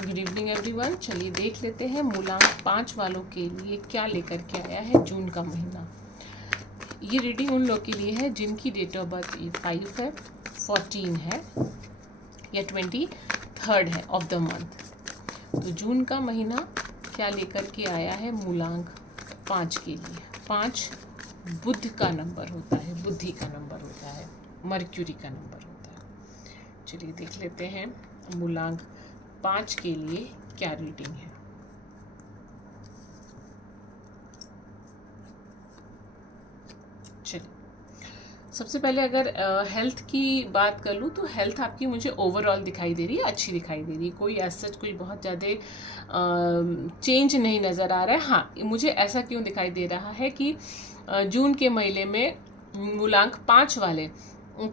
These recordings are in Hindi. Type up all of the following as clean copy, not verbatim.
Good evening everyone. चलिए देख लेते हैं मूलांक 5 वालों के लिए क्या लेकर के आया है जून का महीना। ये रीडिंग उन लोग के लिए है जिनकी डेट ऑफ बर्थ 5 है, 14 है या 23 है ऑफ द मंथ। तो जून का महीना क्या लेकर के आया है मूलांक 5 के लिए। 5 बुध का नंबर होता है, बुद्धि का नंबर होता है, मर्क्यूरी का नंबर होता है। चलिए देख लेते हैं मूलांक 5 के लिए क्या रीडिंग है। चलिए सबसे पहले अगर हेल्थ की बात कर लूँ तो हेल्थ आपकी मुझे ओवरऑल दिखाई दे रही है, अच्छी दिखाई दे रही है। कोई ऐसा कोई बहुत ज़्यादा चेंज नहीं नज़र आ रहा है। हाँ, मुझे ऐसा क्यों दिखाई दे रहा है कि जून के महीने में मूलांक 5 वाले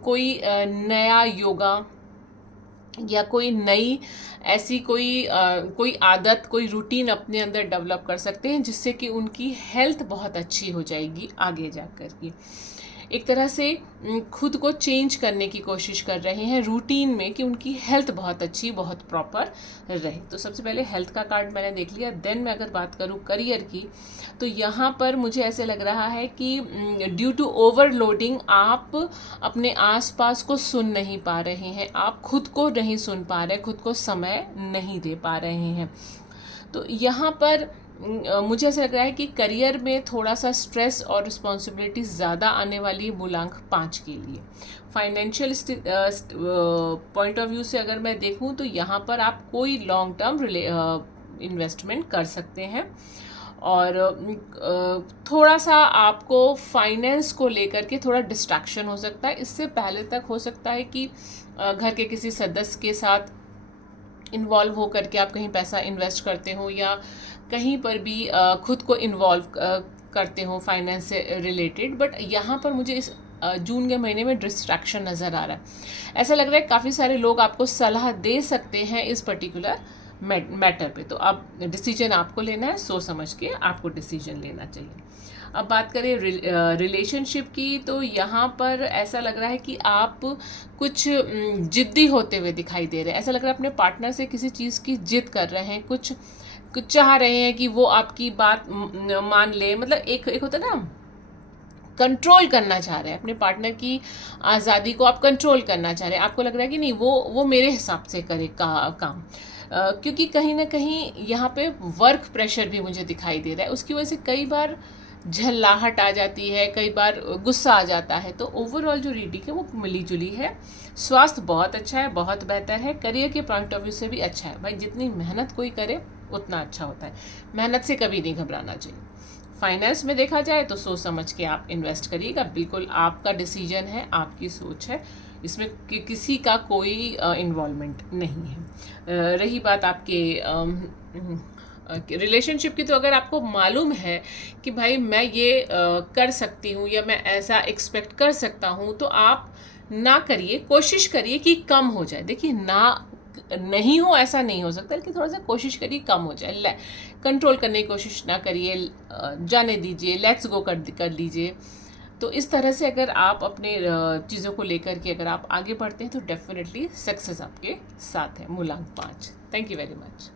कोई नया योगा या कोई नई ऐसी कोई आदत, कोई रूटीन अपने अंदर डेवलप कर सकते हैं जिससे कि उनकी हेल्थ बहुत अच्छी हो जाएगी आगे जा कर के। एक तरह से खुद को चेंज करने की कोशिश कर रहे हैं रूटीन में कि उनकी हेल्थ बहुत अच्छी, बहुत प्रॉपर रहे। तो सबसे पहले हेल्थ का कार्ड मैंने देख लिया। देन मैं अगर बात करूँ करियर की तो यहाँ पर मुझे ऐसे लग रहा है कि ड्यू टू ओवरलोडिंग आप अपने आसपास को सुन नहीं पा रहे हैं, आप खुद को नहीं सुन पा रहे, खुद को समय नहीं दे पा रहे हैं। तो यहाँ पर मुझे ऐसा लग रहा है कि करियर में थोड़ा सा स्ट्रेस और रिस्पॉन्सिबिलिटी ज़्यादा आने वाली है मूलांक 5 के लिए। फाइनेंशियल पॉइंट ऑफ व्यू से अगर मैं देखूं तो यहाँ पर आप कोई लॉन्ग टर्म इन्वेस्टमेंट कर सकते हैं और थोड़ा सा आपको फाइनेंस को लेकर के थोड़ा डिस्ट्रैक्शन हो सकता है। इससे पहले तक हो सकता है कि घर के किसी सदस्य के साथ इन्वॉल्व हो करके आप कहीं पैसा इन्वेस्ट करते हो या कहीं पर भी खुद को इन्वॉल्व करते हो फाइनेंस से रिलेटेड। बट यहाँ पर मुझे इस जून के महीने में डिस्ट्रैक्शन नज़र आ रहा है। ऐसा लग रहा है काफ़ी सारे लोग आपको सलाह दे सकते हैं इस पर्टिकुलर मैटर पे। तो अब डिसीजन आपको लेना है, सोच समझ के आपको डिसीजन लेना चाहिए। अब बात करें रिलेशनशिप की तो यहाँ पर ऐसा लग रहा है कि आप कुछ जिद्दी होते हुए दिखाई दे रहे हैं। ऐसा लग रहा है अपने पार्टनर से किसी चीज़ की जिद कर रहे हैं, कुछ चाह रहे हैं कि वो आपकी बात मान ले। मतलब एक होता है ना, कंट्रोल करना चाह रहे हैं अपने पार्टनर की आज़ादी को, आप कंट्रोल करना चाह रहे हैं। आपको लग रहा है कि नहीं वो मेरे हिसाब से करे काम। क्योंकि कहीं ना कहीं यहाँ पे वर्क प्रेशर भी मुझे दिखाई दे रहा है। उसकी वजह से कई बार झल्लाहट आ जाती है, कई बार गुस्सा आ जाता है। तो ओवरऑल जो रीडिंग है वो मिली जुली है। स्वास्थ्य बहुत अच्छा है, बहुत बेहतर है। करियर के पॉइंट ऑफ व्यू से भी अच्छा है। भाई जितनी मेहनत कोई करे उतना अच्छा होता है, मेहनत से कभी नहीं घबराना चाहिए। फाइनेंस में देखा जाए तो सोच समझ के आप इन्वेस्ट करिएगा, बिल्कुल आपका डिसीजन है, आपकी सोच है, इसमें किसी का कोई इन्वॉल्वमेंट नहीं है। रही बात आपके रिलेशनशिप की तो अगर आपको मालूम है कि भाई मैं ये कर सकती हूँ या मैं ऐसा एक्सपेक्ट कर सकता हूँ तो आप ना करिए, कोशिश करिए कि कम हो जाए। देखिए ना नहीं हो ऐसा नहीं हो सकता, लेकिन थोड़ा सा कोशिश करिए कम हो जाए। कंट्रोल करने की कोशिश ना करिए, जाने दीजिए, लेट्स गो कर लीजिए। तो इस तरह से अगर आप अपने चीज़ों को लेकर के अगर आप आगे बढ़ते हैं तो डेफिनेटली सक्सेस आपके साथ है। मूलांक 5। Thank you very much.